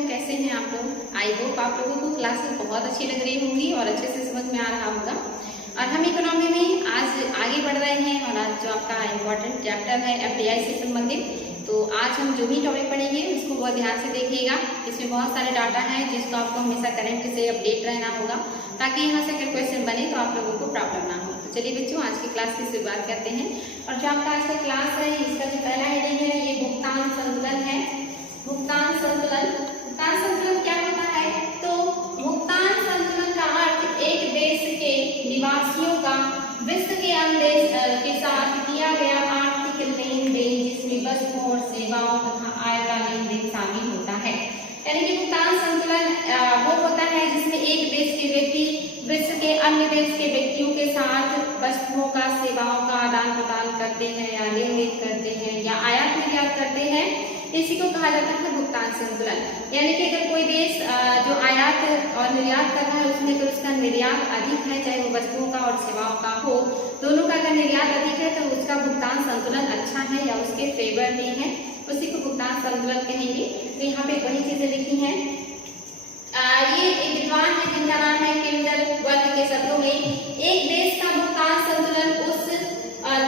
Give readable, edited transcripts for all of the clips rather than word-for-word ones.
बच्चों, कैसे हैं आप लोग। आई होप आप लोगों को क्लासेस बहुत अच्छी लग रही होंगी और अच्छे से समझ में आ रहा होगा। और हम इकोनॉमी में आज आगे बढ़ रहे हैं और आज जो आपका इम्पोर्टेंट चैप्टर है एफडीआई से संबंधित, तो आज हम जो भी टॉपिक पढ़ेंगे उसको बहुत ध्यान से देखिएगा। इसमें बहुत सारे डाटा हैं जिसको आपको हमेशा करंट से अपडेट रहना होगा ताकि यहाँ से अगर क्वेश्चन बने तो आप लोगों को प्रॉब्लम ना हो। तो चलिए बच्चों, आज की क्लास की शुरुआत करते हैं। और जो आपका आज का क्लास है इसका जो पहला हेडिंग है ये भुगतान संतुलन है। भुगतान संतुलन क्या होता है? तो भुगतान संतुलन का अर्थ एक देश के निवासियों का विश्व के अन्य देश के साथ किया गया आर्थिक लेन देन जिसमें वस्तुओं और सेवाओं तथा आय का लेन देन शामिल होता है। यानी कि भुगतान संतुलन वो होता है जिसमें एक देश के व्यक्ति विश्व के अन्य देश के व्यक्तियों के साथ वस्तुओं का सेवाओं का आदान प्रदान करते हैं या लेन देन करते हैं या आयात निर्यात करते हैं, इसी को कहा जाता है भुगतान संतुलन। यानी कि अगर कोई देश जो आयात और निर्यात कर रहा है उसमें अगर उसका निर्यात अधिक है, चाहे वो वस्तुओं का और सेवाओं का हो, दोनों का अगर निर्यात अधिक है तो उसका भुगतान संतुलन अच्छा है या उसके फेवर में है, उसी को भुगतान संतुलन कहेंगे। तो यहाँ पे वही चीजें लिखी हैं। ये एक विद्वान है जिनका नाम है किंडल वर्ग के शब्दों में एक देश का भुगतान संतुलन उस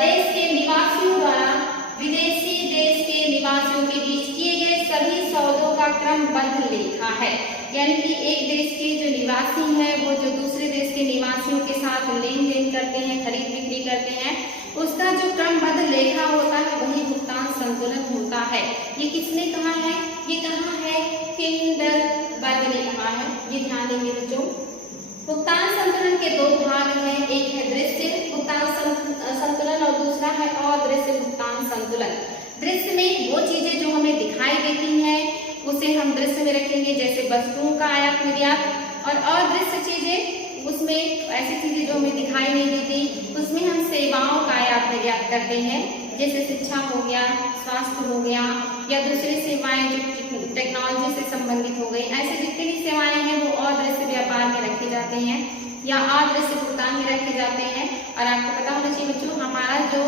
देश के निवासियों द्वारा विदेशी देश के निवासियों के बीच किए गए सभी सौदों का क्रमबद्ध लेखा है। यानी कि एक देश के जो निवासी हैं वो जो दूसरे देश के निवासियों के साथ लेन देन करते हैं, खरीद बिक्री करते हैं, उसका जो क्रमबद्ध लेखा होता है वही भुगतान संतुलन होता है। ये किसने कहा है? ये कहा है किंडल वर्ग ने कहा है। ये ध्यान देंगे बच्चों। भुगतान संतुलन के दो भाग हैं, एक है दृश्य भुगतान संतुलन और दूसरा है अदृश्य भुगतान संतुलन। दृश्य में वो चीजें जो हमें दिखाई देती हैं उसे हम दृश्य में रखेंगे, जैसे वस्तुओं का आयात निर्यात, और अदृश्य चीजें उसमें ऐसी चीजें जो हमें दिखाई नहीं देती उसमें हम सेवाओं का आयात निर्यात करते हैं, जैसे शिक्षा हो गया, स्वास्थ्य हो गया या दूसरी सेवाएं जो टेक्नोलॉजी से संबंधित हो गई। ऐसे जितनी भी सेवाएं हैं वो अदृश्य व्यापार में रखे जाते हैं या अदृश्य भुगतान में रखे जाते हैं। और आपको पता होना चाहिए बच्चों, हमारा जो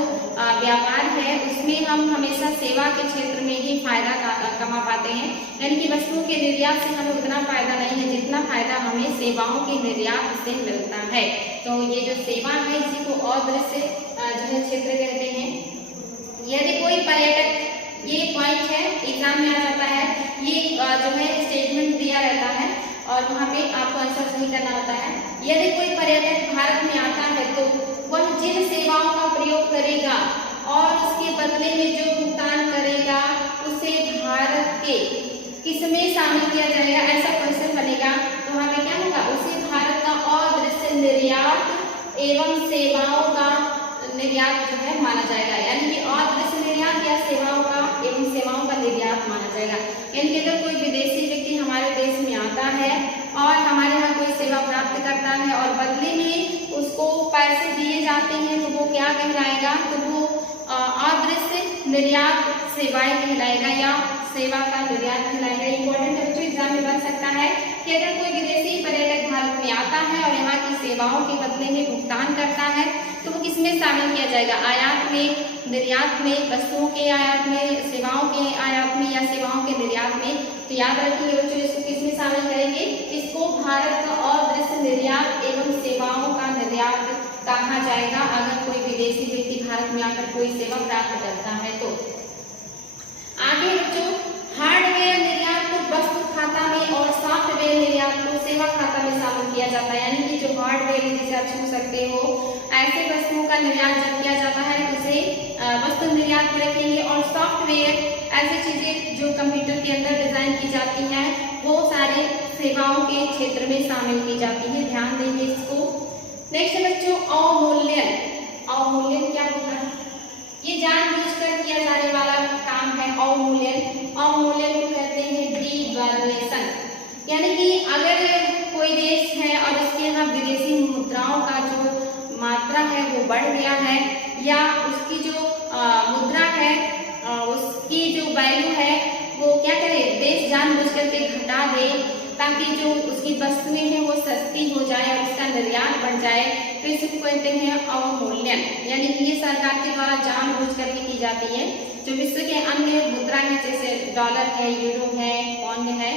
व्यापार है उसमें हम हमेशा सेवा के क्षेत्र में ही फायदा कमा पाते हैं। यानी कि वस्तुओं के निर्यात से हमें उतना फायदा नहीं है जितना फायदा हमें सेवाओं के निर्यात से मिलता है। तो ये जो सेवा है इसी को अदृश्य जो है क्षेत्र कहते हैं। यदि कोई पर्यटक, ये पॉइंट है एग्जाम में आ जाता है, ये जो है स्टेटमेंट दिया रहता है और वहाँ पे आपको आंसर सही करना होता है। यदि कोई पर्यटक भारत में आता है तो वह जिन सेवाओं का प्रयोग करेगा और उसके बदले में जो भुगतान करेगा उसे भारत के किसमें शामिल किया जाएगा, ऐसा क्वेश्चन बनेगा। तो वहाँ पे क्या होगा? उसे भारत का अदृश्य निर्यात एवं सेवाओं का निर्यात जो है माना जाएगा। यानी कि अदृश्य निर्यात या सेवाओं का एवं सेवाओं का निर्यात माना जाएगा। यानी कि अगर कोई विदेशी व्यक्ति हमारे देश में आता है और हमारे यहाँ कोई सेवा प्राप्त करता है और बदले में उसको पैसे दिए जाते हैं तो वो क्या कहलाएगा? तो वो अदृश्य निर्यात सेवाएं कहलाएगा या सेवा का निर्यात कहलाएगा। इंपॉर्टेंट है बच्चों, एग्जाम में बन सकता है कि अगर कोई विदेशी पर्यटक भारत में आता है और यहाँ की सेवाओं के बदले में भुगतान करता है तो वो किसमें शामिल किया जाएगा? आयात में, निर्यात में, वस्तुओं के आयात में, सेवाओं के आयात में या सेवाओं के निर्यात में। तो याद रखिए बच्चों, इसको किसमें शामिल करेंगे? इसको भारत का अदृश्य निर्यात एवं सेवाओं का निर्यात कहा जाएगा अगर कोई विदेशी व्यक्ति भारत में आकर कोई सेवा प्राप्त करता है तो। आगे बच्चों, हार्डवेयर निर्यात को वस्तु खाता में और सॉफ्टवेयर निर्यात को सेवा खाता में शामिल किया जाता है। यानी कि जो हार्डवेयर जिसे आप छू सकते हो, ऐसे वस्तुओं का निर्यात जब किया जाता है तो उसे वस्तु निर्यात में रखेंगे। और सॉफ्टवेयर ऐसी चीजें जो कंप्यूटर के अंदर डिजाइन की जाती हैं वो सारे सेवाओं के क्षेत्र में शामिल की जाती है। ध्यान देंगे इसको। नेक्स्ट बच्चों, अवमूल्यन। अवमूल्यन क्या होता है? ये जानबूझकर किया जाने वाला काम है अवमूल्यन। अवमूल्यन को कहते हैं डिवैल्यूएशन। यानी कि अगर कोई देश है और उसके यहाँ विदेशी मुद्राओं का जो मात्रा है वो बढ़ गया है या उसकी जो मुद्रा है उसकी जो वैल्यू है वो क्या करे, देश जानबूझकर के घटा दे ताकि जो उसकी वस्तुएं हैं वो सस्ती हो जाए और उसका निर्यात बढ़ जाए, तो इसको कहते हैं अवमूल्यन। यानी कि ये सरकार के द्वारा जानबूझकर के की जाती है। जो विश्व के अन्य मुद्रा है जैसे डॉलर है, यूरो है, पौंड है,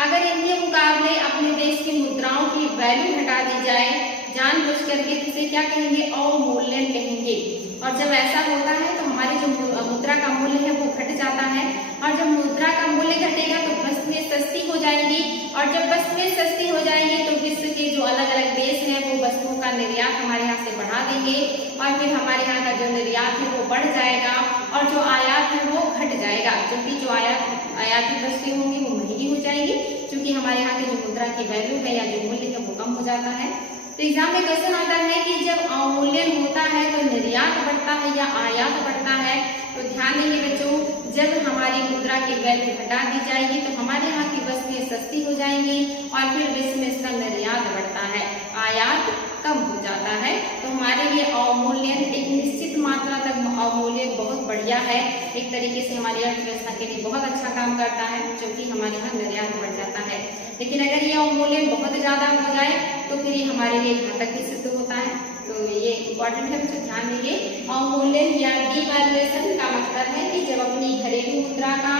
अगर इनके मुकाबले अपने देश की मुद्राओं की वैल्यू घटा दी जाए जानबूझ करके, तो इसे क्या कहेंगे? अवमूल्यन कहेंगे। और जब ऐसा होता है तो हमारी जो मुद्रा का मूल्य है वो घट जाता है, और जब मुद्रा का मूल्य घटेगा तो वस्तुएं सस्ती हो जाएंगी, और जब वस्तुएं सस्ती हो जाएंगी तो विश्व के जो अलग अलग देश हैं वो वस्तुओं का निर्यात हमारे यहाँ से बढ़ा देंगे, और फिर हमारे यहाँ का जो निर्यात है वो बढ़ जाएगा और जो आयात है वो घट जाएगा, क्योंकि जो आयातित वस्तुएं होंगी वो महंगी हो जाएंगी, क्योंकि हमारे यहाँ की जो मुद्रा की वैल्यू है या जो मूल्य है वो कम हो जाता है। तो एग्जाम में क्वेश्चन आता है कि जब अवमूल्यन होता है तो निर्यात बढ़ता है या आयात बढ़ता है? तो ध्यान देंगे बच्चों, जब हमारी मुद्रा की वैल्यू घटा दी जाएगी तो हमारे यहाँ की वस्तुएं सस्ती हो जाएंगी और फिर विश्व में इसका निर्यात बढ़ता है, आयात कम हो जाता है। तो हमारे लिए अवमूल्यन एक निश्चित मात्रा तक अवमूल्यन बहुत बढ़िया है, एक तरीके से हमारी अर्थव्यवस्था के लिए बहुत अच्छा काम करता है, जो कि हमारे यहाँ निर्यात बढ़ जाता है। लेकिन अगर ये अवमूल्यन बहुत ज्यादा हो जाए तो फिर ये हमारे लिए घातक भी सिद्ध होता है। तो ये इम्पोर्टेंट है, तो ध्यान दीजिए। अवमूल्यन या डिवैल्यूएशन का मतलब है कि जब अपनी घरेलू मुद्रा का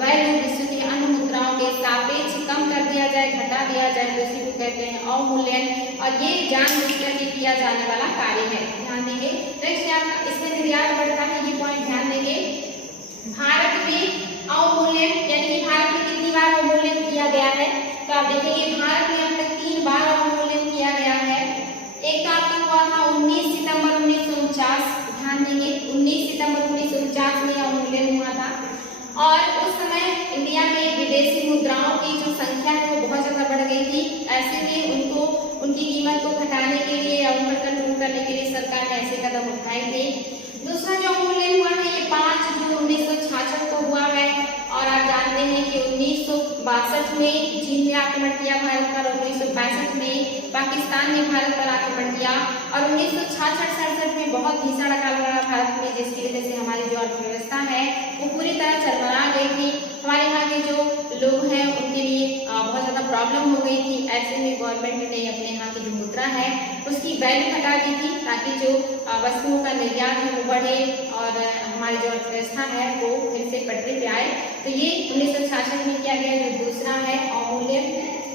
वैल्यू विश्व की अन्य मुद्राओं के सापेक्ष कम कर दिया जाए, घटा दिया जाए, तो इसी को कहते हैं अवमूल्यन, और ये जानबूझ करके किया जाने वाला कार्य है। ध्यान देंगे। नेक्स्ट इसमें निर्यात बढ़ता है, ये पॉइंट ध्यान देंगे। भारत में अवमूल्यन यानी कि भारत में कितनी बार अवमूल्यन किया गया है? तो आप देखेंगे भारत में अब तक 3 बार अवमूल्यन किया गया है। एक तो आपका हुआ था 19 सितंबर 1949, ध्यान देंगे 19 सितंबर 1949 में अवमूल्यन हुआ था, और उस समय इंडिया में विदेशी मुद्राओं की जो संख्या है वो बहुत ज्यादा बढ़ गई थी। ऐसे में उनको उनकी कीमत को घटाने के लिए या उन पर कंट्रोल करने के लिए सरकार ने ऐसे कदम उठाए थे। दूसरा जो अवमूल्यन हुआ है ये 5 जून 1966 को हुआ है, और आप जानते हैं कि 1962 में चीन ने आक्रमण किया भारत पर, 1965 में पाकिस्तान ने भारत पर आक्रमण किया, और 1966-67 में बहुत भीषण अकाल पड़ा भारत में, जिसकी वजह से हमारी जो अर्थव्यवस्था है वो पूरी तरह चरमरा गई थी। हमारे यहाँ के जो लोग हैं उनके लिए बहुत ज्यादा प्रॉब्लम हो गई थी। ऐसे में गवर्नमेंट ने अपने यहाँ की जो मुद्रा है उसकी वैल्यू घटा दी थी, ताकि जो वस्तुओं का निर्यात है वो बढ़े और हमारी जो अर्थव्यवस्था है वो फिर से पटरी पे आए। तो ये 1966 में किया गया, जो दूसरा है अवमूल्यन।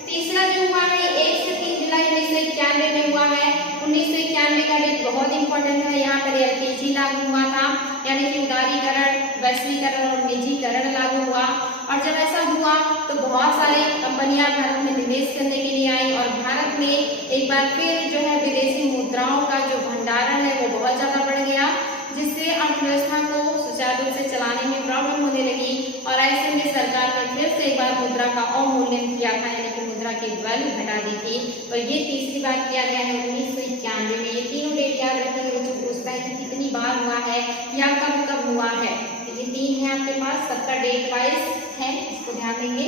तीसरा जो हुआ है 1 से 3 जुलाई 1991 में हुआ है। 1991 का डेट बहुत इंपॉर्टेंट है, यहाँ पर एलपीजी लागू हुआ था, यानी कि उदारीकरण, वैश्वीकरण और निजीकरण लागू हुआ। और जब ऐसा हुआ तो बहुत सारी कंपनियां भारत में निवेश करने के लिए आई, और भारत में एक बार फिर जो है विदेशी मुद्राओं का जो भंडारण है वो बहुत ज्यादा बढ़ गया, जिससे अर्थव्यवस्था को सुचारू रूप से चलाने में प्रॉब्लम होने लगी। और ऐसे में सरकार ने फिर से एक बार मुद्रा का अवमूल्यन किया था, यानी कि मुद्रा की वैल्यू घटा दी थी। तो ये तीसरी बार किया गया है 1991 में। ये तीनों डेट याद रखेंगे, बच्चों पूछता है कि कितनी बार हुआ है या कब कब हुआ है। ये 3 है आपके पास, सबका डेट वाइज है, इसको ध्यान देंगे।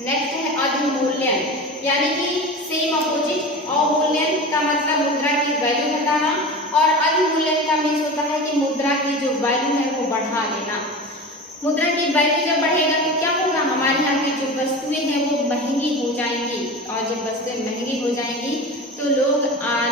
नेक्स्ट है अधिमूल्यन, यानी कि सेम अपोजिट। अवमूल्यन का मतलब मुद्रा की वैल्यू घटाना, और अधिमूल्यन का मीन्स होता है कि मुद्रा की जो वैल्यू है वो बढ़ा देना। मुद्रा की वैल्यू जब बढ़ेगा तो क्या होगा? हमारे यहाँ की जो वस्तुएं हैं वो महंगी हो जाएंगी, और जब वस्तुएं महंगी हो जाएंगी तो लोग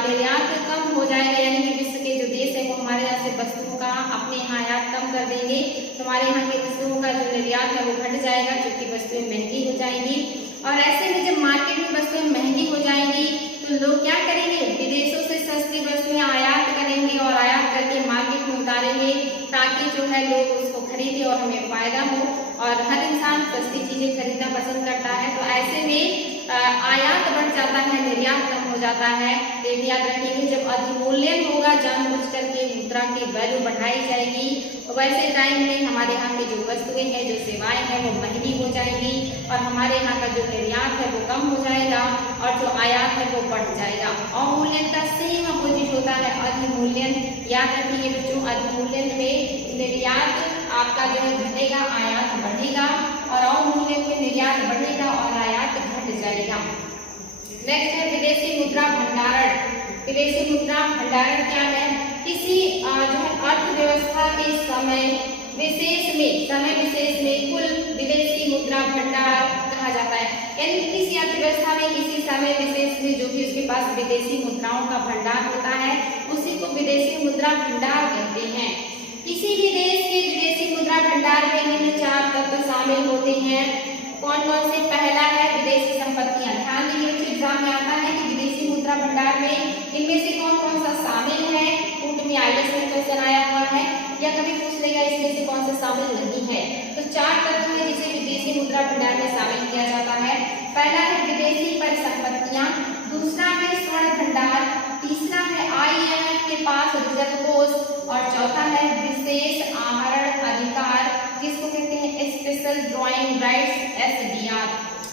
निर्यात कम हो जाएगा, यानी कि विश्व के जो देश है वो हमारे यहाँ से वस्तुओं का अपने यहाँ आयात कम कर देंगे। हमारे यहाँ की वस्तुओं का जो निर्यात है वो घट जाएगा, क्योंकि वस्तुएं महंगी हो जाएंगी। और ऐसे में जब मार्केट में वस्तुएं महंगी हो जाएंगी तो लोग क्या करेंगे? विदेशों से सस्ती वस्तुएं आयात करेंगे और आयात करके मार्केट में उतारेंगे, ताकि जो है लोग उसको खरीदे और हमें फायदा हो। और हर इंसान सस्ती चीजें खरीदना पसंद करता है, तो ऐसे में आयात बढ़ जाता है, निर्यात कम हो जाता है। तो ये याद रखिए, जब अधिमूल्यन होगा जानबूझ करके मुद्रा की वैल्यू बढ़ाई जाएगी, तो वैसे टाइम में हमारे यहाँ की जो वस्तुएं हैं, जो सेवाएं हैं वो महंगी हो जाएंगी, और हमारे यहाँ का जो निर्यात है वो कम हो जाएगा, और जो आयात है वो बढ़ जाएगा। अवमूल्यन का सेम अपोजिट होता है अधिमूल्यन। याद रखिए बच्चों, अधिमूल्यन में निर्यात आपका जो है घटेगा, आयात बढ़ेगा, और अवमूल्यन में निर्यात बढ़ेगा और आयात घट जाएगा। नेक्स्ट है विदेशी मुद्रा भंडारण। विदेशी मुद्रा भंडारण क्या है? किसी जो है अर्थव्यवस्था के समय विशेष में कुल विदेशी मुद्रा भंडार कहा जाता है, यानी किसी अर्थव्यवस्था में किसी समय विशेष में जो भी उसके पास विदेशी मुद्राओं का भंडार होता है उसी को विदेशी मुद्रा भंडार कहते हैं। किसी भी देश के विदेशी शामिल होते हैं। कौन कौन से? पहला है विदेशी संपत्तियां। ध्यान देंगे बच्चों, एग्जाम में आता है कि विदेशी मुद्रा भंडार में इनमें से कौन कौन सा शामिल है। कूट में IAS में क्वेश्चन आया हुआ है, या कभी पूछ लेगा इसमें से कौन सा शामिल नहीं है। तो 4 तत्व है जिसे विदेशी मुद्रा भंडार में शामिल किया जाता है। पहला है विदेशी परिसंपत्तियां, दूसरा है स्वर्ण भंडार, तीसरा है IMF के पास रिजर्व कोष, और चौथा है विशेष आहरण अधिकार, जिसको कहते हैं स्पेशल ड्रॉइंग राइट्स SDR।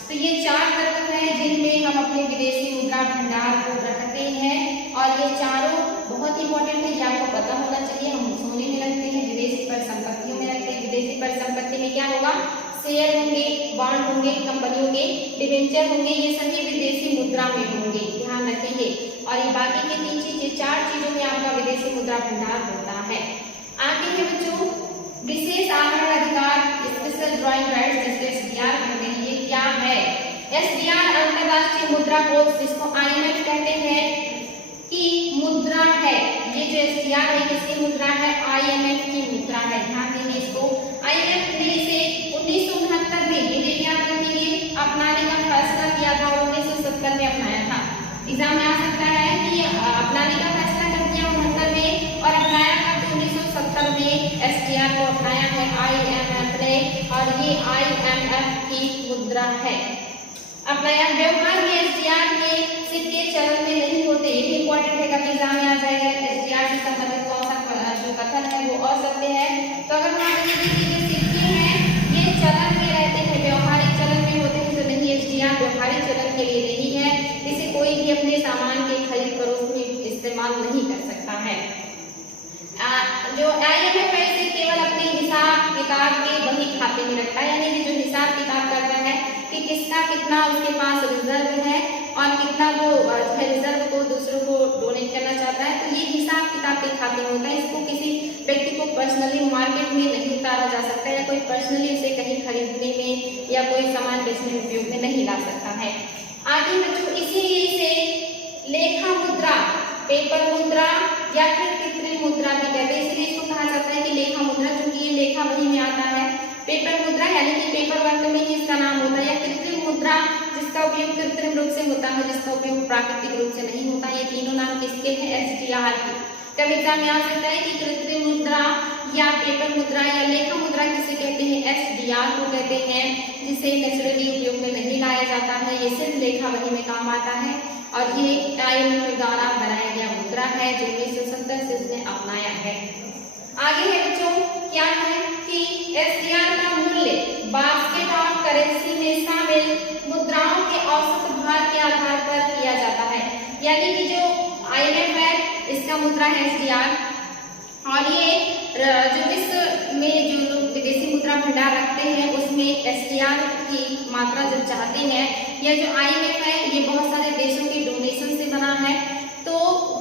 तो ये 4 तत्व हैं जिनमें हम अपने विदेशी मुद्रा भंडार को रखते हैं, और ये चारों बहुत इंपॉर्टेंट है, ये आपको पता होना चाहिए। हम सोने में रखते हैं, विदेशी परिसंपत्तियों में रखते हैं। विदेशी परिसंपत्ति में क्या होगा? शेयर होंगे, बॉन्ड होंगे, कंपनियों के डिबेंचर होंगे, ये सभी विदेशी मुद्रा में होंगे, ध्यान रखेंगे। और ये बाकी की 3 चीज, ये 4 चीजों में आपका विदेशी मुद्रा भंडार होता है। आगे है बच्चों विशेष आहरण अधिकार, स्पेशल ड्रॉइंग राइट्स, जिसको SDR कहते हैं। ये क्या है? SDR अंतरराष्ट्रीय मुद्रा कोष, जिसको IMF कहते हैं, की मुद्रा है। ये जो SDR है किसकी मुद्रा है? IMF की मुद्रा है। ध्यान देंगे इसको। IMF ने इसे 1969 में, ये याद रखेंगे, अपनाने का फैसला किया था, 1970 में अपनाया था। एग्जाम में आ सकता है कि अपनाने का फैसला कर दिया 69 में, और अपनाया था 1970 में SDR को अपनाया है IMF ने, और ये IMF की मुद्रा है। अपनाया। व्यवहार में SDR के सिक्के चलन में नहीं होते, ये भी इंपॉर्टेंट है, कभी एग्जाम में आ जाएगा। SDR से संबंधित कौन सा जो कथन है वो असत्य है। तो अगर मान लीजिए कि जो सिक्के हैं ये चलन में रहते हैं, व्यवहारिक चलन में होते हैं, तो नहीं, SDR व्यवहारिक चलन के लिए नहीं है। इसे कोई भी अपने सामान के खरीद फरोख्त में इस्तेमाल नहीं कर सकता है। जो IMF है इसे केवल अपने हिसाब किताब के बही खाते में रखता है, यानी कि जो हिसाब किताब करता है कि किसका कितना उसके पास रिजर्व है और कितना वो रिजर्व को दूसरों को डोनेट करना चाहता है, तो ये हिसाब किताब के खाते में होता है। इसको किसी व्यक्ति को पर्सनली मार्केट में नहीं उतारा जा सकता, या कोई पर्सनली उसे कहीं खरीदने में या कोई सामान बेचने में उपयोग में नहीं ला सकता है। आगे बच्चों इसीलिए इसे लेखा मुद्रा, पेपर मुद्रा या फिर कृत्रिम मुद्रा भी कहते हैं। इसलिए इसको कहा जाता है कि लेखा मुद्रा, क्योंकि ये लेखा वही में आता है। पेपर मुद्रा यानी कि पेपर वर्क में ही इसका नाम होता है, या कृत्रिम मुद्रा जिसका उपयोग कृत्रिम रूप से होता है, जिसका उपयोग प्राकृतिक रूप से नहीं होता। ये तीनों नाम किसके हैं? SDR के। कभी एग्जाम में आ सकता है कि कृत्रिम मुद्रा या पेपर मुद्रा या लेखा मुद्रा किसे कहते हैं? SDR को कहते हैं, जिसे नेचुरली उपयोग में नहीं लाया जाता है। ये सिर्फ लेखा वही में काम आता है, और ये IMF द्वारा बनाया गया मुद्रा है जो 1970 से उसने अपनाया है। आगे है बच्चों क्या है कि SDR का मूल्य बास्केट ऑफ करेंसी में शामिल मुद्राओं के औसत भार के आधार पर किया जाता है। यानी कि जो IMF है इसका मुद्रा है SDR, और ये जो विश्व में जो लोग विदेशी मुद्रा भंडार रखते हैं उसमें SDR की मात्रा जब चाहते हैं, या जो IMF है ये बहुत सारे देशों के डोनेशन से बना है, तो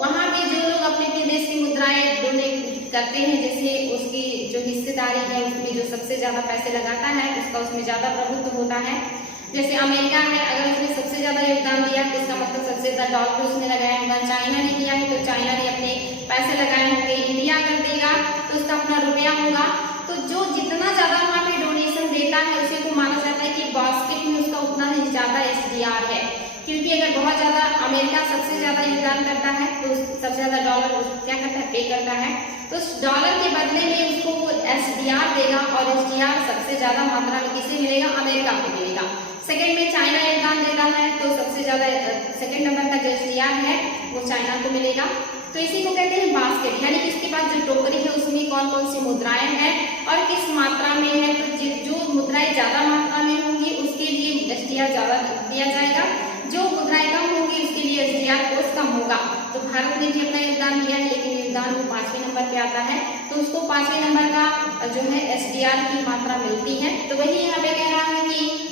वहाँ पे जो लोग अपने विदेशी मुद्राएं डोनेट करते हैं, जैसे उसकी जो हिस्सेदारी है उसमें जो सबसे ज्यादा पैसे लगाता है उसका उसमें ज्यादा प्रभुत्व होता है। जैसे अमेरिका है, अगर उसने सबसे ज्यादा योगदान दिया तो इसका मतलब सबसे ज्यादा डॉलर उसने लगाया होगा। चाइना ने किया है तो चाइना ने अपने पैसे लगाए होंगे। इंडिया अगर देगा तो उसका अपना रुपया होगा। तो जो जितना ज्यादा वहाँ पे डोनेशन देता है उसे को माना जाता है कि बास्केट में उसका उतना ही ज्यादा SDR है, क्योंकि अगर बहुत ज्यादा अमेरिका सबसे ज्यादा योगदान करता है तो सबसे ज्यादा डॉलर क्या करता है? पे करता है। तो उस डॉलर के बदले में उसको वो SDR देगा, और SDR सबसे ज्यादा मात्रा में किसे मिलेगा? अमेरिका को मिलेगा। सेकंड में चाइना योगदान देता है तो सबसे ज्यादा सेकंड नंबर का जो SDR है वो चाइना को मिलेगा। तो इसी को कहते हैं बास्केट, यानी कि इसके पास जो टोकरी है उसमें कौन कौन सी मुद्राएं हैं और किस मात्रा में है। तो जो मुद्राएं ज्यादा मात्रा में होंगी उसके लिए SDR ज्यादा दिया जाएगा, जो मुद्राएं कम होंगी उसके लिए SDR कोष कम होगा। तो भारत ने भी अपना योगदान दिया है, लेकिन योगदान वो 5वें नंबर पे आता है, तो उसको 5वें नंबर का जो है SDR की मात्रा मिलती है। तो वही यहाँ पे कह रहा है कि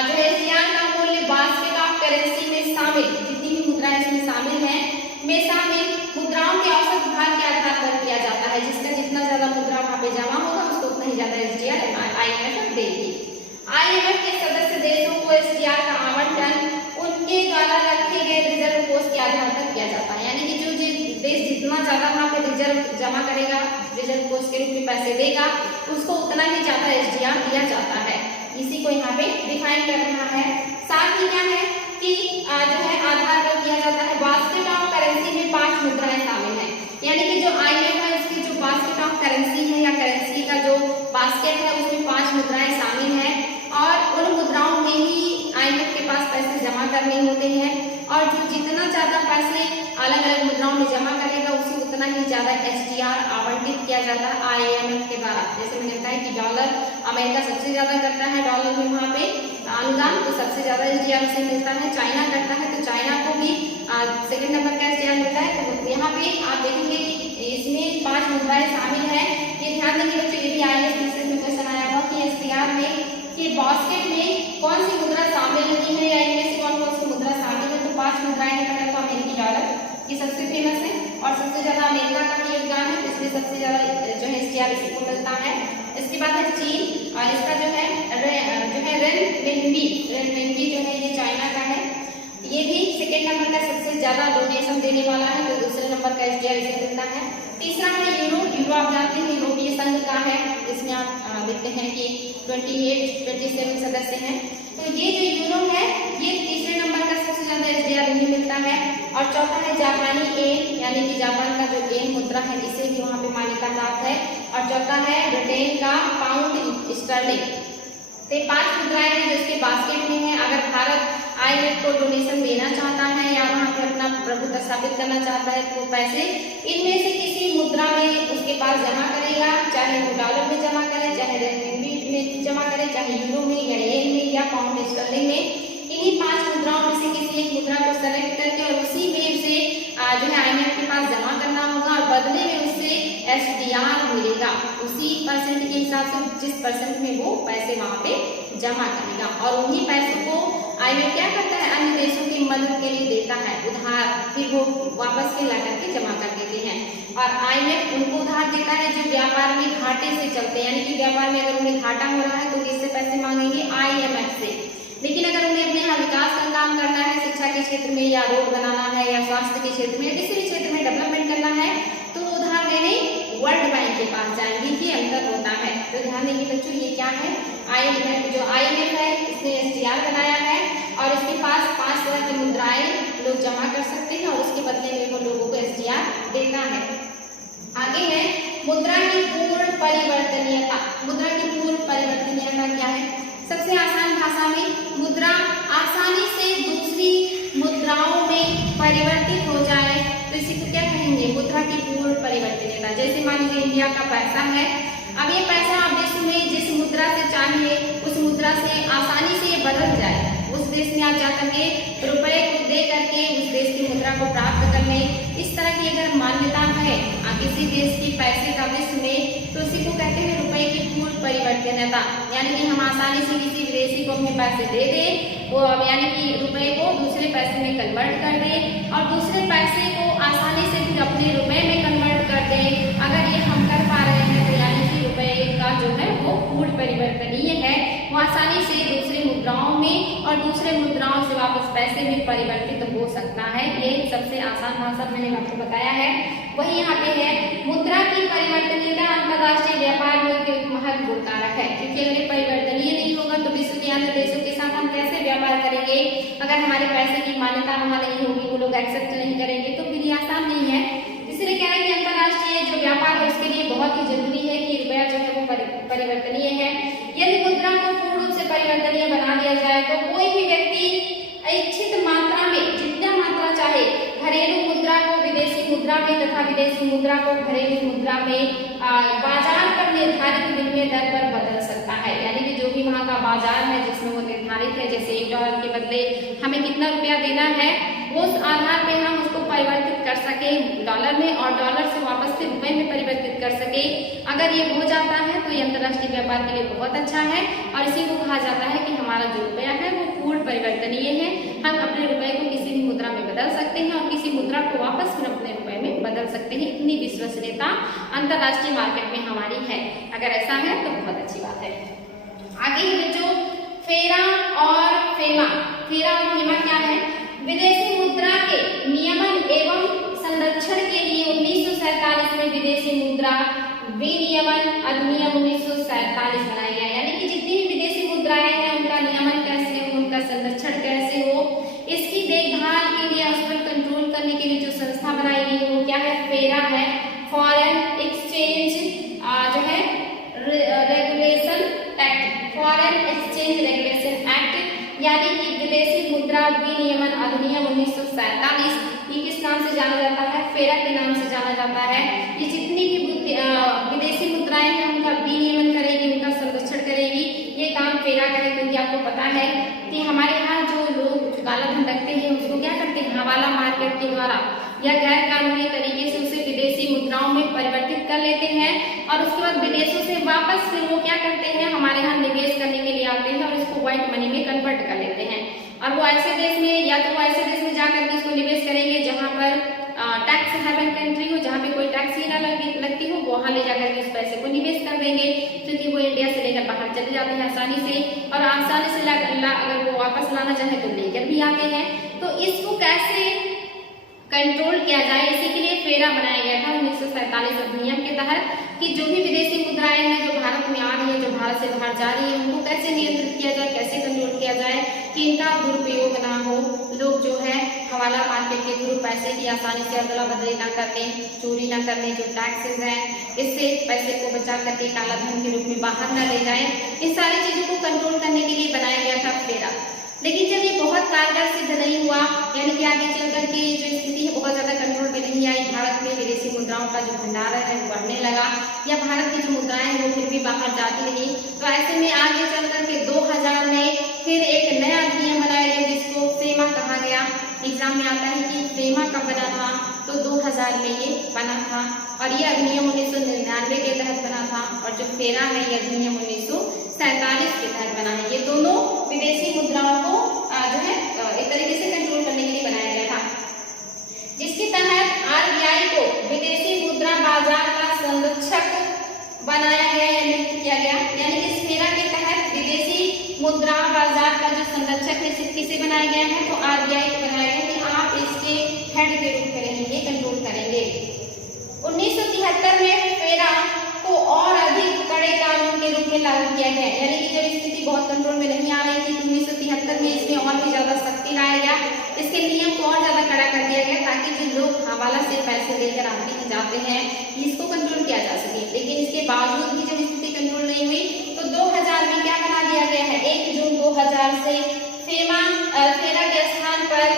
जो SDR का मूल्य बास्केट ऑफ करेंसी में शामिल जितनी भी मुद्राएं इसमें शामिल हैं में शामिल मुद्राओं के औसत भार के आधार पर किया जाता है। जिसका जितना ज्यादा मुद्रा वहाँ पे जमा होगा उसको उतना ही ज्यादा SDR IMF देगी। IMF के सदस्य देशों को SDR का आवंटन उनके द्वारा रखे गए रिजर्व कोष के आधार पर किया जाता है। यानी कि जो देश जितना ज्यादा वहाँ पे रिजर्व जमा करेगा, रिजर्व कोष के रूप में पैसे देगा, उसको उतना ही ज्यादा एसडीआर दिया जाता है। इसी को यहाँ पे डिफाइन कर रहा है। साथ ही क्या है कि जो है आधार पर किया जाता है। बास्केट ऑफ करेंसी में 5 मुद्राएं शामिल हैं, यानी कि जो आईएमएफ है उसकी जो बास्केट ऑफ करेंसी है या करेंसी का जो बास्केट है उसमें 5 मुद्राएं शामिल हैं और उन मुद्राओं में ही आईएमएफ के पास पैसे जमा करने होते हैं और जो जितना ज्यादा पैसे अलग अलग मुद्राओं में जमा करेगा उसे उतना ही ज्यादा एसडीआर आवंटित किया जाता है आईएमएफ के द्वारा। जैसे मैंने बताया कि डॉलर अमेरिका सबसे ज्यादा करता है, डॉलर में वहाँ पे अनुदान तो सबसे ज्यादा एसडीआर से मिलता है। चाइना करता है तो चाइना को भी सेकंड नंबर का एसडीआर मिलता है। तो यहाँ पे आप देखेंगे कि इसमें 5 मुद्राएं शामिल है। ये ध्यान रखिए बच्चों, ये भी आईएएस में क्वेश्चन आया हुआ कि एसडीआर में कि बास्केट में कौन सी मुद्रा शामिल नहीं है या इनमें से कौन कौन सी मुद्रा शामिल है। तो 5 मुद्राएं हैं। पहले तो अमेरिकी डॉलर, ये सबसे फेमस है और सबसे ज्यादा अमेरिका का ही योगदान है, इसलिए सबसे ज्यादा जो है एसडीआर इसी को मिलता है। इसके बाद है चीन और इसका जो है रेनमिनबी जो है ये चाइना का है, ये भी सेकेंड नंबर का सबसे ज्यादा डोनेशन देने वाला है, तो दूसरे नंबर का एसडीआर इसे मिलता है। तीसरा है यूरो। यूरो आप जानते हैं यूरोपीय संघ का है, इसमें आप देखते हैं कि 27 सदस्य हैं। तो ये जो यूरो है ये तीसरे नंबर का सबसे ज्यादा एसडीआर इन्हें मिलता है। और चौथा है जापानी येन, यानी कि जापान का जो येन मुद्रा है इसे भी वहाँ पे मान्यता प्राप्त है। और चौथा है ब्रिटेन का पाउंड स्टर्लिंग। तो 5 मुद्राएं हैं जो इसके बास्केट में है। अगर भारत आईएमएफ को डोनेशन देना चाहता है या वहाँ पे अपना प्रभुत्व स्थापित करना चाहता है तो पैसे इनमें से किसी मुद्रा में उसके पास जमा करेगा, चाहे वो डॉलर में जमा करे, चाहे रेनमिनबी में जमा करे, चाहे यूरो में या येन में या पाउंड स्टर्लिंग में। इन्हीं 5 मुद्राओं में से किसी एक मुद्रा को सेलेक्ट करके और उसी में से जो है आईएमएफ के पास जमा करना होगा और बदले में उससे एसडीआर मिलेगा उसी परसेंट के हिसाब से जिस परसेंट में वो पैसे वहाँ पे जमा करेगा। और उन्हीं पैसों को आईएमएफ क्या करता है, अन्य देशों की मदद के लिए देता है उधार, फिर वो वापस के ला करके जमा कर देते हैं। और आईएमएफ उनको उधार देता है जो व्यापार में घाटे से चलते हैं, यानी कि व्यापार में अगर उन्हें घाटा हो रहा है तो किससे पैसे मांगेंगे, आईएमएफ से। लेकिन अगर उन्हें अपने यहाँ विकास का काम करना है, शिक्षा के क्षेत्र में या रोड बनाना है या स्वास्थ्य के क्षेत्र में या किसी भी क्षेत्र में डेवलपमेंट करना है तो उधार देने वर्ल्ड बैंक के पास जाएंगे, ये अंतर होता है। तो ध्यान देंगे बच्चों, ये क्या है, आईएमएफ जो आईएमएफ है इसने एसडीआर बनाया है और इसके पास 5 तरह की मुद्राएं लोग जमा कर सकते हैं और उसके बदले में वो लोगों को एसडीआर देता है। आगे है मुद्रा की पूर्ण परिवर्तनीयता। मुद्रा की पूर्ण परिवर्तनीयता क्या है? सबसे आसान भाषा में मुद्रा आसानी से दूसरी मुद्राओं में परिवर्तित हो जाए तो इसी को क्या कहेंगे, मुद्रा की पूर्ण परिवर्तनीयता। जैसे मान लीजिए इंडिया का पैसा है, अब ये पैसा आप देश में जिस मुद्रा से चाहिए उस मुद्रा से आसानी से ये बदल जाए, उस देश में आप जाकर के रुपए को दे करके उस देश की मुद्रा को प्राप्त कर लें। इस तरह की अगर मान्यता है किसी देश की पैसे का विश्व में तो उसी को कहते हैं रुपए की पूर्ण परिवर्तनीयता। यानी कि हम आसानी से किसी विदेशी को अपने पैसे दे दें, वो यानी कि रुपए को दूसरे पैसे में कन्वर्ट कर दें और दूसरे पैसे को आसानी से फिर अपने रुपए में कन्वर्ट कर दें। अगर ये हम कर पा रहे हैं तो यानी कि रुपए का जो है वो पूर्ण परिवर्तनीय है, वो आसानी से दूसरी मुद्राओं में और दूसरे मुद्राओं से वापस पैसे में परिवर्तित हो सकता है। ये सबसे आसान भाषा मैंने आपको बताया है। वही यहाँ पे है मुद्रा की परिवर्तनीयता अंतरराष्ट्रीय व्यापार में एक महत्वपूर्ण कारक है, क्योंकि अगर ये परिवर्तनीय नहीं होगा तो विश्व के अन्य देशों के साथ हम कैसे व्यापार करेंगे। अगर हमारे पैसे की मान्यता वहाँ नहीं होगी, वो लोग एक्सेप्ट नहीं करेंगे तो फिर ये आसान नहीं है। इसलिए क्या है कि अंतरराष्ट्रीय जो व्यापार है उसके लिए बहुत ही जरूरी है कि रुपया जो है वो परिवर्तनीय है। यदि मुद्रा को पूर्ण रूप से परिवर्तनीय बना दिया जाए तो कोई भी व्यक्ति इच्छित मात्रा में जितना मात्रा चाहे घरेलू मुद्रा को विदेशी मुद्रा में तथा विदेशी मुद्रा को घरेलू मुद्रा में बाजार पर निर्धारित विनिमय दर पर बदल सकता है। यानी कि जो भी वहाँ का बाजार है जिसमें वो निर्धारित है, जैसे $1 के बदले हमें कितना रुपया देना है, उस आधार पे हम उसको परिवर्तित कर सके डॉलर में और डॉलर से वापस से रुपए में परिवर्तित कर सके। अगर ये हो जाता है तो ये अंतर्राष्ट्रीय व्यापार के लिए बहुत अच्छा है और इसी को कहा जाता है कि हमारा जो रुपया है वो पूर्ण परिवर्तनीय है। हम अपने रुपए को किसी भी मुद्रा में बदल सकते हैं और किसी मुद्रा को वापस फिर अपने रुपए में बदल सकते हैं। इतनी विश्वसनीयता अंतर्राष्ट्रीय मार्केट में हमारी है। अगर ऐसा है तो बहुत अच्छी बात है। आगे बच्चों फेरा और फेमा। फेरा और फेमा क्या है? विदेशी मुद्रा के नियमन एवं संरक्षण के लिए 1947 में विदेशी मुद्रा विनियमन अधिनियम 1947 1947 बनाया गया। यानी कि जितनी भी विदेशी मुद्राएं हैं उनका नियमन कैसे हो, उनका संरक्षण कैसे हो, इसकी देखभाल के लिए, उस पर कंट्रोल करने के लिए जो संस्था बनाई गई वो क्या है, फेरा है, फॉरेन एक्सचेंज जो है regulation act, foreign exchange regulation act, यानी कि विदेशी मुद्रा विनियमन अधिनियम 1947। ये किस नाम से जाना जाता है, फेरा के नाम से जाना जाता है। ये जितनी भी विदेशी मुद्राएं हैं उनका विनियमन करेगी, उनका संरक्षण करेगी, ये काम फेरा करे। क्योंकि आपको पता है कि हमारे यहाँ जो लोग काला धन रखते हैं उसको क्या करते हैं, हवाला मार्केट के द्वारा या गैर कानूनी तरीके से उसे विदेशी मुद्राओं में परिवर्तित कर लेते हैं और उसके बाद विदेशों से वापस फिर वो क्या करते हैं, हमारे यहाँ निवेश करने के लिए आते हैं और इसको व्हाइट मनी में कन्वर्ट कर लेते हैं। और वो ऐसे देश में, या तो वो ऐसे देश में जाकर के इसको निवेश करेंगे जहाँ पर टैक्स हेवन कंट्री हो, जहाँ पे कोई टैक्स ही ना लगती हो, वहाँ ले जाकर के उस पैसे को निवेश कर देंगे, क्योंकि वो इंडिया से लेकर बाहर चले जाते हैं आसानी से, और आसानी से अगर वो वापस लाना चाहे तो लेकर भी आते हैं। तो इसको कैसे कंट्रोल किया जाए, इसी के लिए फेरा बनाया गया था 1947 अधिनियम के तहत, कि जो भी विदेशी मुद्राएं हैं जो भारत में आ रही है, जो भारत से बाहर जा रही है, उनको कैसे नियंत्रित किया जाए, कैसे कंट्रोल किया जाए कि इनका दुरुपयोग ना हो, लोग जो है हवाला मार्केट के थ्रू पैसे की आसानी से अदला बदली ना करने, चोरी ना करने, जो टैक्सेस हैं इससे पैसे को बचा करके काला धन के रूप में बाहर न ले जाए, इस सारी चीजों को कंट्रोल करने के लिए बनाया गया था फेरा। लेकिन जब ये बहुत कारगर सिद्ध नहीं हुआ, यानी कि आगे चलकर के जो स्थिति है बहुत ज्यादा कंट्रोल में नहीं आई, भारत में विदेशी मुद्राओं का जो भंडार है वो बढ़ने लगा, या भारत की जो मुद्राएं हैं वो फिर भी बाहर जाती रही, तो ऐसे में आगे चलकर के 2000 में फिर एक नया अधिनियम बनाया गया जिसको फेमा कहा गया। एग्जाम में आता है कि फेमा कब बना था, तो 2000 में ये बना था, और ये अधिनियम 1999 के तहत बना था, और जो फेरा है ये अधिनियम 1947 के तहत बना है। ये दोनों विदेशी मुद्राओं को जो है एक तरीके से कंट्रोल करने के लिए बनाया गया था, जिसके तहत आरबीआई को विदेशी मुद्रा बाजार का संरक्षक बनाया गया या नियुक्त किया गया। यानी कि इस फेरा के तहत विदेशी मुद्रा बाजार का जो संरक्षक है किसे बनाया गया है, तो आरबीआई को बनाया गया कि आप इसके हेड के रूप में रहेंगे, कंट्रोल करेंगे। 1973 में फेरा को और अधिक कड़े कानून के रूप में लागू किया गया। यानी कि जब स्थिति बहुत कंट्रोल में नहीं आ रही थी, 1973 में इसमें और भी ज्यादा सख्ती लाया गया, इसके नियम को और ज्यादा कड़ा कर दिया गया, ताकि जो लोग हवाला से पैसे लेकर आते हैं जाते हैं इसको कंट्रोल किया जा सके। लेकिन इसके बावजूद भी जब स्थिति कंट्रोल नहीं हुई, तो 2000 में क्या बना दिया गया है, 1 जून 2000 से फेरा के स्थान पर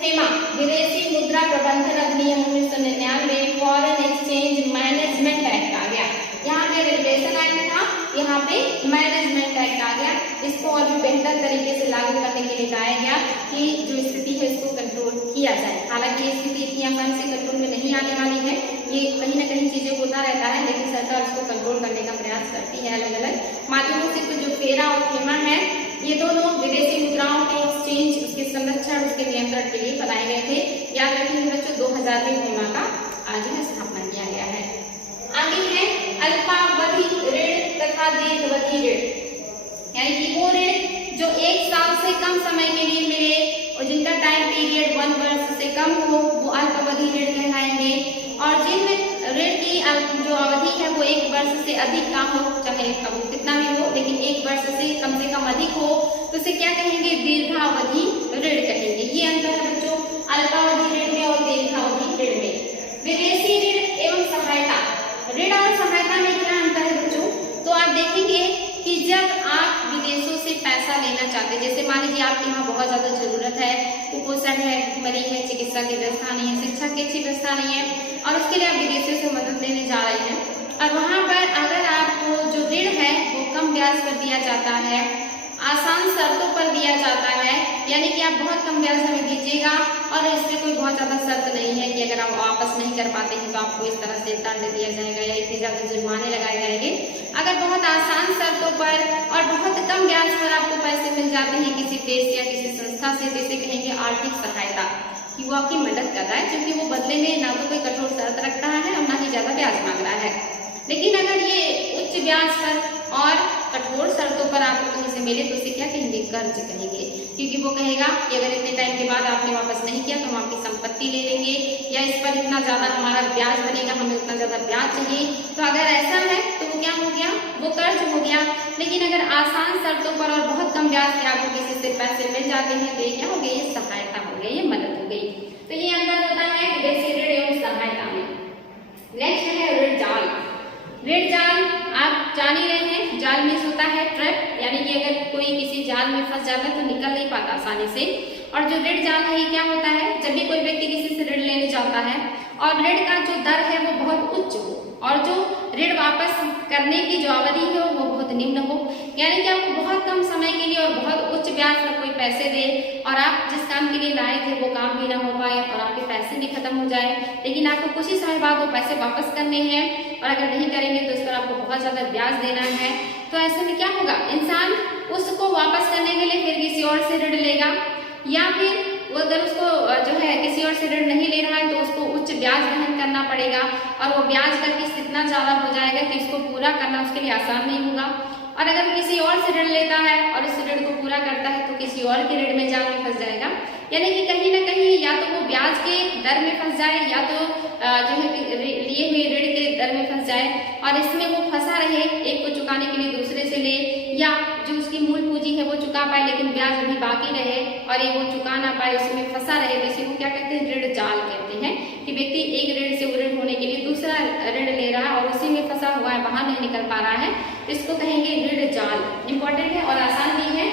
फेमा विदेशी मुद्रा प्रबंधन अधिनियम 1999 फॉरेन एक्सचेंज मैनेजमेंट एक्ट आ गया। यहाँ पे रेगुलेशन एक्ट था, यहाँ पे मैनेजमेंट एक्ट आ गया। इसको और भी बेहतर तरीके से लागू करने के लिए लाया गया कि जो स्थिति है इसको कंट्रोल किया जाए। हालांकि ये स्थिति इतनी आसानी से कंट्रोल में नहीं आने वाली है, ये कहीं ना कहीं चीजें होता रहता है, लेकिन सरकार इसको कंट्रोल करने का प्रयास करती है अलग अलग माध्यमों से। तो जो फेरा और फेमा है ये दोनों विदेशी मुद्राओं के एक्सचेंज, उसके संरक्षण, उसके नियंत्रण के लिए बनाए गए थे। याद रखेंगे बच्चों, 2000 में फेमा का आज स्थापना किया गया है। आगे है अल्पावधि ऋण तथा दीर्घावधि ऋण, यानी कि वो ऋण जो 1 साल से कम समय के लिए मिले और जिनका टाइम पीरियड 1 वर्ष से कम हो, वो अल्पावधि ऋण कहलाएंगे। और जिन ऋण की जो अवधि है वो 1 वर्ष से अधिक का हो, चाहे वो कितना भी हो, लेकिन 1 वर्ष से कम अधिक हो, तो उसे क्या कहेंगे, दीर्घावधि ऋण कहेंगे। ये अंतर है बच्चों अल्पावधि ऋण में और दीर्घावधि ऋण में। विदेशी ऋण एवं सहायता, ऋण और सहायता में क्या अंतर है बच्चों, तो आप देखेंगे कि जब आप विदेशों से पैसा लेना चाहते हैं, जैसे मान लीजिए आपके यहाँ बहुत ज्यादा जरूरत है, कुपोषण है, भूखमरी है, चिकित्सा की व्यवस्था नहीं है, शिक्षा की अच्छी व्यवस्था नहीं है, और उसके लिए आप विदेशों से मदद लेने जा रहे हैं, और वहां पर अगर आपको जो ऋण है वो कम ब्याज पर दिया जाता है, आसान शर्तों पर दिया जाता है, यानी कि आप बहुत कम ब्याज हमें दीजिएगा और इसमें कोई बहुत ज्यादा शर्त नहीं है कि अगर आप वापस नहीं कर पाते हैं तो आपको इस तरह से दंड दिया जाएगा या इतने ज्यादा जुर्माने लगाए जाएंगे। अगर बहुत आसान शर्तों पर और बहुत कम ब्याज पर आपको पैसे मिल जाते हैं किसी देश या किसी संस्था से, जैसे कहेंगे आर्थिक सहायता, कि वो आपकी मदद कर रहा है, क्योंकि वो बदले में ना तो कोई कठोर शर्त रख रहा है और ना ही ज्यादा ब्याज मांग रहा है। लेकिन अगर ये उच्च ब्याज पर और कठोर शर्तों पर आपको कहीं से मिले तो उसे क्या कहेंगे, कर्ज कहेंगे, क्योंकि वो कहेगा कि अगर इतने टाइम के बाद आपने वापस नहीं किया तो हम आपकी संपत्ति ले लेंगे, या इस पर इतना ज्यादा हमारा ब्याज बनेगा, हमें उतना ज्यादा ब्याज चाहिए। तो अगर ऐसा है तो वो क्या हो गया, वो कर्ज हो गया। लेकिन अगर आसान शर्तों पर और बहुत कम ब्याज पे आपको किसी से पैसे मिल जाते हैं तो ये क्या हो गया, ये सहायता हो गई, ये मदद हो गई। तो ये अंतर होता है विदेशी ऋण एवं सहायता में। नेक्स्ट है ऋण जाल। ऋण जाल आप जान ही रहे हैं, जाल मीन्स होता है ट्रैप, यानी कि अगर कोई किसी जाल में फंस जाता है तो निकल नहीं पाता आसानी से। और जो ऋण जाल है ये क्या होता है, जब भी कोई व्यक्ति किसी से ऋण लेने जाता है और ऋण का जो दर है वो बहुत उच्च हो और जो ऋण वापस करने की जो अवधि है वो बहुत निम्न हो, यानी कि आपको बहुत कम समय के लिए और बहुत उच्च ब्याज पर कोई पैसे दे और आप जिस काम के लिए लाए थे वो काम भी ना हो पाए और आपके पैसे भी खत्म हो जाए, लेकिन आपको कुछ ही समय बाद वो पैसे वापस करने हैं और अगर नहीं करेंगे तो इस पर आपको बहुत ज्यादा ब्याज देना है। तो ऐसे में क्या होगा, इंसान उसको वापस करने के लिए फिर किसी और से ऋण लेगा, या फिर वो अगर उसको जो है किसी और से ऋण नहीं ले रहा है तो उसको उच्च ब्याज वहन करना पड़ेगा और वो ब्याज करके इतना ज्यादा हो जाएगा कि इसको पूरा करना उसके लिए आसान नहीं होगा। और अगर किसी और से ऋण लेता है और इस ऋण को पूरा करता है तो किसी और के ऋण में जाल में फंस जाएगा, यानी कि कहीं ना कहीं या तो वो ब्याज के दर में फंस जाए या तो जो है लिए हुए ऋण के दर में फंस जाए और इसमें वो फंसा रहे, एक को चुकाने के लिए दूसरे से ले, या जो उसकी मूल पूंजी है वो चुका पाए लेकिन ब्याज अभी बाकी रहे और ये वो चुका ना पाए, उसमें फंसा रहे, तो इसी को क्या कहते हैं, ऋण जाल कहते हैं। कि व्यक्ति एक ऋण से ऋण होने के लिए दूसरा ऋण ले रहा है और उसी में फंसा हुआ है, बाहर नहीं निकल पा रहा है, इसको कहेंगे ऋण जाल। इंपॉर्टेंट है और आसान भी है।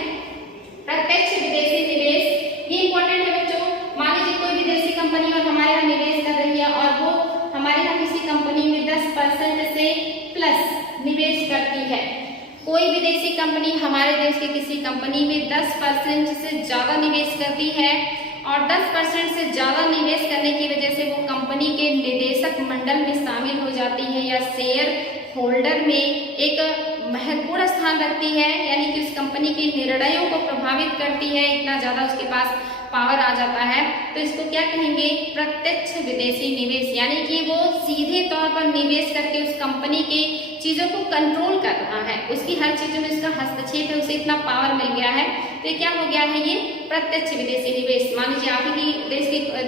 प्रत्यक्ष विदेशी निवेश, ये इंपॉर्टेंट है बच्चों। मान लीजिए कोई विदेशी कंपनी और हमारे यहाँ निवेश कर रही है और वो हमारे यहाँ किसी कंपनी में 10% से प्लस निवेश करती है। कोई विदेशी कंपनी हमारे देश की किसी कंपनी में 10% से ज्यादा निवेश करती है और 10% से ज्यादा निवेश करने की वजह से वो कंपनी के निदेशक मंडल में शामिल हो जाती है या शेयर होल्डर में एक महत्वपूर्ण स्थान रखती है, यानी कि उस कंपनी के निर्णयों को प्रभावित करती है, इतना ज्यादा उसके पास पावर आ जाता है, तो इसको क्या कहेंगे, प्रत्यक्ष विदेशी निवेश। यानी कि वो सीधे तौर पर निवेश करके उस कंपनी के चीजों को कंट्रोल कर रहा है, उसकी हर चीजों में उसका हस्तक्षेप है, उसे इतना पावर मिल गया है, तो ये क्या हो गया है, ये प्रत्यक्ष विदेशी निवेश। मान लीजिए आप ही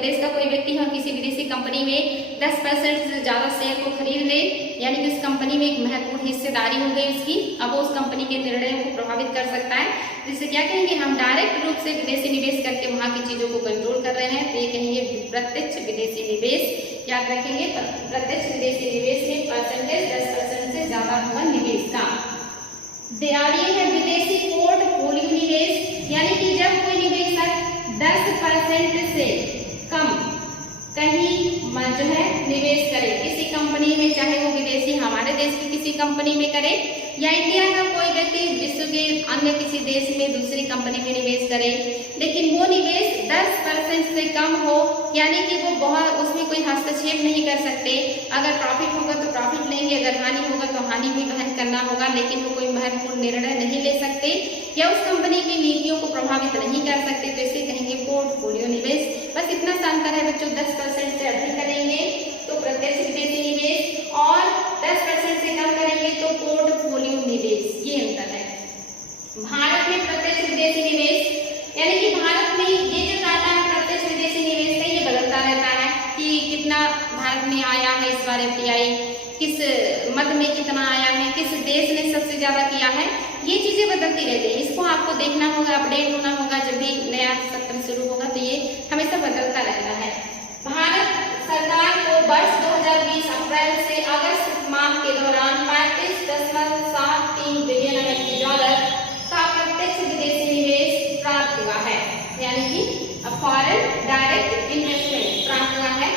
देश का कोई व्यक्ति है किसी विदेशी कंपनी में 10% से ज्यादा शेयर को खरीद ले, यानी कि उस कंपनी में एक महत्वपूर्ण हिस्सेदारी हो गई उसकी, अब वो उस कंपनी के निर्णयों को प्रभावित कर सकता है, जिससे क्या कहेंगे, हम डायरेक्ट रूप से विदेशी निवेश करके वहां की चीजों को कंट्रोल कर रहे हैं, तो ये कहेंगे प्रत्यक्ष विदेशी निवेश। याद रखेंगे, प्रत्यक्ष विदेशी निवेश में परसेंटेज 10% से ज्यादा होगा निवेश का। ये है विदेशी पोर्टफोलियो निवेश, यानी कि जब कोई निवेशक 10% से कम कहीं जो है निवेश करे किसी कंपनी में, चाहे वो विदेशी हमारे देश की किसी कंपनी में करे या इंडिया का कोई व्यक्ति विश्व के अन्य किसी देश में दूसरी कंपनी में निवेश करे, लेकिन वो निवेश 10% से कम हो, यानी कि वो बहुत उसमें कोई हस्तक्षेप नहीं कर सकते। अगर प्रॉफिट होगा तो प्रॉफिट लेंगे, अगर हानि होगा तो हानि भी वहन करना होगा, लेकिन वो कोई महत्वपूर्ण निर्णय नहीं ले सकते या उस कंपनी की नीतियों को प्रभावित नहीं कर सकते, तो इसे कहेंगे पोर्टफोलियो निवेश। बस इतना सा अंतर है बच्चों, 10% से अधिक करेंगे तो प्रत्यक्ष विदेशी निवेश और 10% से कम करेंगे तो पोर्टफोलियो निवेश, ये अंतर है। भारत में प्रत्यक्ष विदेशी निवेश, यानी कि भारत में ये जो डाटा है प्रत्यक्ष विदेशी निवेश का, ये बदलता रहता है कि कितना भारत में आया है इस बार FDI, किस मद में कितना आया है, किस देश ने सबसे ज्यादा किया है, ये चीजें बदलती रहती है। इसको आपको देखना होगा, अपडेट होना होगा, जब भी नया सत्र शुरू होगा तो ये हमेशा बदलता रहता है। भारत सरकार को वर्ष 2020 अप्रैल से अगस्त माह के दौरान 35.73 बिलियन अमेरिकी डॉलर का प्रत्यक्ष विदेशी निवेश प्राप्त हुआ है, यानी कि फॉरेन डायरेक्ट इन्वेस्टमेंट प्राप्त हुआ है,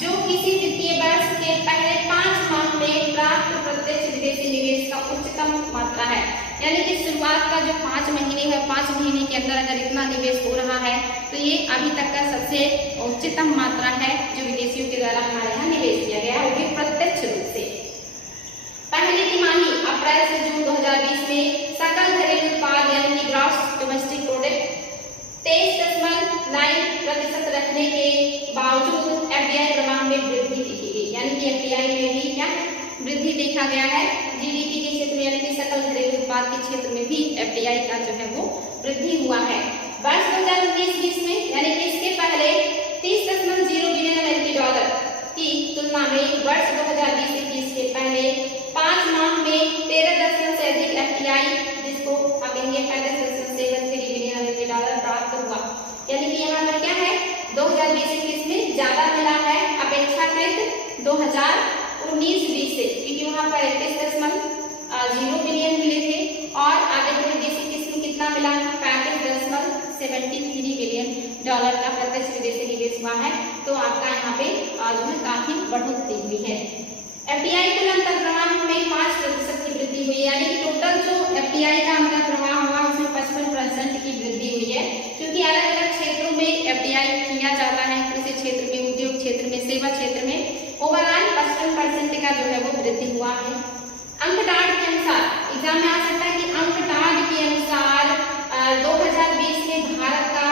जो किसी वित्तीय वर्ष के पहले 5 माह में प्राप्त प्रत्यक्ष विदेशी निवेश का उच्चतम मात्रा है। यानी कि शुरुआत का जो 5 महीने है, 5 महीने के अंदर अगर इतना निवेश हो रहा है तो ये अभी तक का सबसे उच्चतम मात्रा है जो विदेशियों के द्वारा हमारे यहाँ निवेश किया गया, वो भी प्रत्यक्ष रूप से। पहली तिमाही अप्रैल से जून 2020 में सकल घरेलू उत्पाद यानी कि ग्रॉस डोमेस्टिक प्रोडक्ट 23.9% रखने के बावजूद FDI प्रमाण में वृद्धि देखी गई, यानी कि FDI में भी क्या वृद्धि देखा गया है। GDP के क्षेत्र में यानी कि सकल घरेलू उत्पाद के क्षेत्र में भी FDI का जो है वो वृद्धि हुआ है। वर्ष 2019-20 में, यानी कि इसके पहले 30.0 बिलियन अमेरिकी डॉलर की तुलना में वर्ष 2020-21 के पहले 5 माह में 13 से अधिक FDI, जिसको आप कहेंगे 35.73 बिलियन अमेरिकी डॉलर प्राप्त हुआ। यानी कि यहाँ पर क्या है, 2020-21 में ज्यादा मिला है अपेक्षाकृत 2019-20 से, क्योंकि वहाँ पर 31.0 बिलियन मिले थे और आगे 2020-21 में कितना मिला है, 35.73 बिलियन डॉलर का प्रत्यक्ष विदेशी निवेश हुआ है। तो आपका यहाँ पे जो है काफी बढ़ोतरी हुई है। FDI कुल अंतर प्रवाह में 5% की वृद्धि हुई है, यानी कि टोटल जो FDI का अंतर प्रवाह हुआ उसमें 55% की वृद्धि हुई है, क्योंकि अलग अलग क्षेत्रों में FDI किया जाता है, कृषि क्षेत्र में, उद्योग क्षेत्र में, सेवा क्षेत्र में ओवरऑल 55% का जो है वो वृद्धि हुआ है। अंकटाड के अनुसार एग्जाम में आ सकता है कि अंकटाड के अनुसार 2020 में भारत का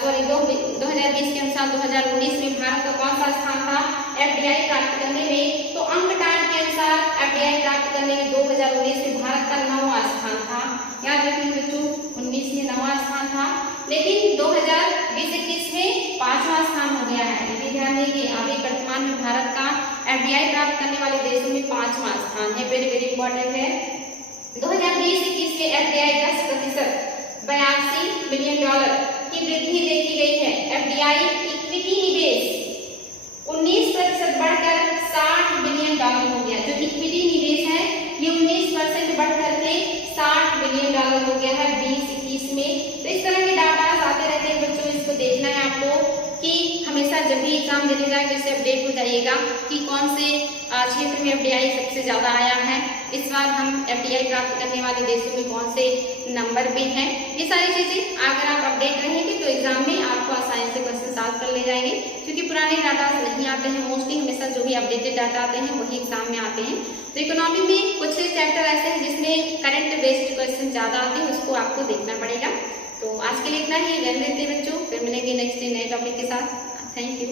2020 के अनुसार 2019 में भारत का कौन सा स्थान था FDI प्राप्त करने में, तो अंकटाड के अनुसार FDI प्राप्त करने में 2019 में भारत का 9वां स्थान था। याद रखिए बच्चों, 19 में 9वां स्थान था, लेकिन 2020-21 में 5वां स्थान हो गया है। ये ध्यान देंगे, अभी वर्तमान में भारत का FDI प्राप्त करने वाले देशों में 5वां स्थान है। वेरी वेरी इंपॉर्टेंट है। 2020-21 में FDI 10% 82 बिलियन डॉलर की वृद्धि देखी गई है। FDI इक्विटी निवेश 19% बढ़कर 60 बिलियन डॉलर हो गया। जो इक्विटी निवेश है ये 19% बढ़कर के 60 बिलियन डॉलर हो गया है 20-21 में। तो इस तरह के डाटा आते रहते हैं बच्चों, इसको देखना है आपको कि हमेशा जब भी एग्जाम देने जाए जैसे अपडेट हो जाइएगा कि कौन से क्षेत्र में FDI सबसे ज्यादा आया है, इस बार हम FDI प्राप्त करने वाले देशों में कौन से नंबर पे हैं। ये सारी चीजें अगर आप अपडेट रहेंगे तो एग्जाम में आपको आसानी से क्वेश्चन सॉल्व कर ले जाएंगे, क्योंकि पुराने डाटा नहीं आते हैं, मोस्टली हमेशा जो भी अपडेटेड डाटा आते हैं वही एग्जाम में आते हैं। तो इकोनॉमी में कुछ चैप्टर ऐसे हैं जिसमें करंट बेस्ड क्वेश्चन ज्यादा आते हैं, उसको आपको देखना पड़ेगा। तो आज के लिए इतना ही, रहने देते बच्चों, फिर मिलेंगे नेक्स्ट डे नए टॉपिक के साथ। Thank you.